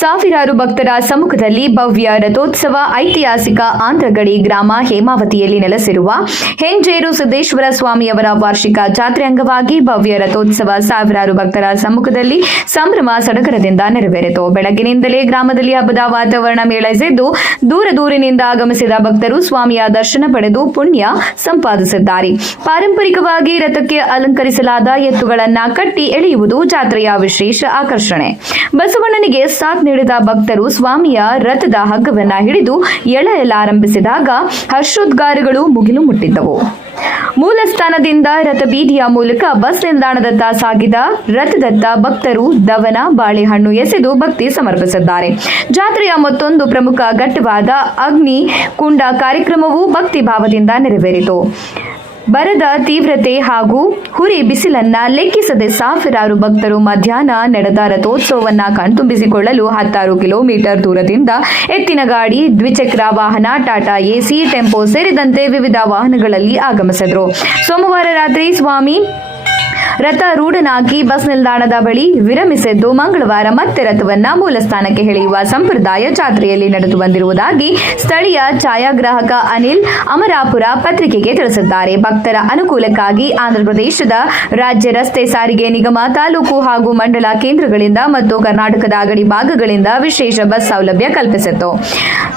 ಸಾವಿರಾರು ಭಕ್ತರ ಸಮ್ಮುಖದಲ್ಲಿ ಭವ್ಯ ರಥೋತ್ಸವ. ಐತಿಹಾಸಿಕ ಆಂಧ್ರಗಡಿ ಗ್ರಾಮ ಹೇಮಾವತಿಯಲ್ಲಿ ನೆಲೆಸಿರುವ ಹೆಂಜೇರು ಸಿದ್ದೇಶ್ವರ ಸ್ವಾಮಿಯವರ ವಾರ್ಷಿಕ ಜಾತ್ರೆ ಅಂಗವಾಗಿ ಭವ್ಯ ರಥೋತ್ಸವ ಸಾವಿರಾರು ಭಕ್ತರ ಸಮ್ಮುಖದಲ್ಲಿ ಸಂಭ್ರಮ ಸಡಗರದಿಂದ ನೆರವೇರಿತು. ಬೆಳಗ್ಗಿನಿಂದಲೇ ಗ್ರಾಮದಲ್ಲಿ ಹಬ್ಬದ ವಾತಾವರಣ ಮೇಳೈಸಿದ್ದು ದೂರದೂರಿನಿಂದ ಆಗಮಿಸಿದ ಭಕ್ತರು ಸ್ವಾಮಿಯ ದರ್ಶನ ಪಡೆದು ಪುಣ್ಯ ಸಂಪಾದಿಸಿದ್ದಾರೆ. ಪಾರಂಪರಿಕವಾಗಿ ರಥಕ್ಕೆ ಅಲಂಕರಿಸಲಾದ ಎತ್ತುಗಳನ್ನು ಕಟ್ಟಿ ಎಳೆಯುವುದು ಜಾತ್ರೆಯ ವಿಶೇಷ ಆಕರ್ಷಣೆ. ಬಸವಣ್ಣನಿಗೆ ಸಾಥ್ ನೀಡಿದ ಭಕ್ತರು ಸ್ವಾಮಿಯ ರಥದ ಹಗ್ಗವನ್ನ ಹಿಡಿದು ಎಳೆಯಲಾರಂಭಿಸಿದಾಗ ಹರ್ಷೋದ್ಗಾರಗಳು ಮುಗಿಲು ಮುಟ್ಟಿದ್ದವು. ಮೂಲ ಸ್ಥಾನದಿಂದ ರಥಬೀದಿಯ ಮೂಲಕ ಬಸ್ ನಿಲ್ದಾಣದತ್ತ ಸಾಗಿದ ರಥದತ್ತ ಭಕ್ತರು ದವನ, ಬಾಳೆಹಣ್ಣು ಎಸೆದು ಭಕ್ತಿ ಸಮರ್ಪಿಸಿದ್ದಾರೆ. ಜಾತ್ರೆಯ ಮತ್ತೊಂದು ಪ್ರಮುಖ ಘಟ್ಟವಾದ ಅಗ್ನಿ ಕುಂಡ ಕಾರ್ಯಕ್ರಮವು ಭಕ್ತಿ ಭಾವದಿಂದ ನೆರವೇರಿತು. ಬರದ ತೀವ್ರತೆ ಹಾಗೂ ಹುರಿ ಬಿಸಿಲನ್ನ ಲೆಕ್ಕಿಸದೆ ಸಾವಿರಾರು ಭಕ್ತರು ಮಧ್ಯಾಹ್ನ ನಡೆದ ರಥೋತ್ಸವವನ್ನು ಕಣ್ತುಂಬಿಸಿಕೊಳ್ಳಲು 16 ಕಿಲೋಮೀಟರ್ ದೂರದಿಂದ ಎತ್ತಿನ ಗಾಡಿ, ದ್ವಿಚಕ್ರ ವಾಹನ, ಟಾಟಾ ಎಸಿ, ಟೆಂಪೋ ಸೇರಿದಂತೆ ವಿವಿಧ ವಾಹನಗಳಲ್ಲಿ ಆಗಮಿಸಿದರು. ಸೋಮವಾರ ರಾತ್ರಿ ಸ್ವಾಮಿ ರಥ ರೂಢನಾಗಿ ಬಸ್ ನಿಲ್ದಾಣದ ಬಳಿ ವಿರಮಿಸಿದ್ದು ಮಂಗಳವಾರ ಮತ್ತೆ ರಥವನ್ನ ಮೂಲ ಸ್ಥಾನಕ್ಕೆ ಎಳೆಯುವ ಸಂಪ್ರದಾಯ ಜಾತ್ರೆಯಲ್ಲಿ ನಡೆದು ಬಂದಿರುವುದಾಗಿ ಸ್ಥಳೀಯ ಛಾಯಾಗ್ರಾಹಕ ಅನಿಲ್ ಅಮರಾಪುರ ಪತ್ರಿಕೆಗೆ ತಿಳಿಸಿದ್ದಾರೆ. ಭಕ್ತರ ಅನುಕೂಲಕ್ಕಾಗಿ ಆಂಧ್ರಪ್ರದೇಶದ ರಾಜ್ಯ ರಸ್ತೆ ಸಾರಿಗೆ ನಿಗಮ ತಾಲೂಕು ಹಾಗೂ ಮಂಡಲ ಕೇಂದ್ರಗಳಿಂದ ಮತ್ತು ಕರ್ನಾಟಕದ ಗಡಿ ಭಾಗಗಳಿಂದ ವಿಶೇಷ ಬಸ್ ಸೌಲಭ್ಯ ಕಲ್ಪಿಸಿತ್ತು.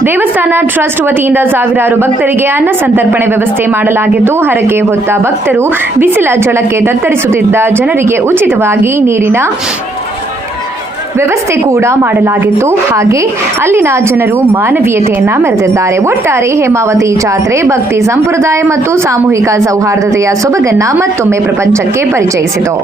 ದೇವಸ್ಥಾನ ಟ್ರಸ್ಟ್ ವತಿಯಿಂದ ಸಾವಿರಾರು ಭಕ್ತರಿಗೆ ಅನ್ನ ಸಂತರ್ಪಣೆ ವ್ಯವಸ್ಥೆ ಮಾಡಲಾಗಿದ್ದು, ಹರಕೆ ಹೊತ್ತ ಭಕ್ತರು ಬಿಸಿಲ ಝಳಕ್ಕೆ ತತ್ತರಿಸುತ್ತಿದ್ದ ಜನರಿಗೆ ಉಚಿತವಾಗಿ ನೀರಿನ ವ್ಯವಸ್ಥೆ ಕೂಡ ಮಾಡಲಾಗಿತ್ತು. ಹಾಗೆ ಅಲ್ಲಿನ ಜನರು ಮಾನವೀಯತೆಯನ್ನ ಮೆರೆದಿದ್ದಾರೆ. ಒಟ್ಟಾರೆ ಹೇಮಾವತಿ ಜಾತ್ರೆ ಭಕ್ತಿ, ಸಂಪ್ರದಾಯ ಮತ್ತು ಸಾಮೂಹಿಕ ಸೌಹಾರ್ದತೆಯ ಸೊಬಗನ್ನ ಮತ್ತೊಮ್ಮೆ ಪ್ರಪಂಚಕ್ಕೆ ಪರಿಚಯಿಸಿತು.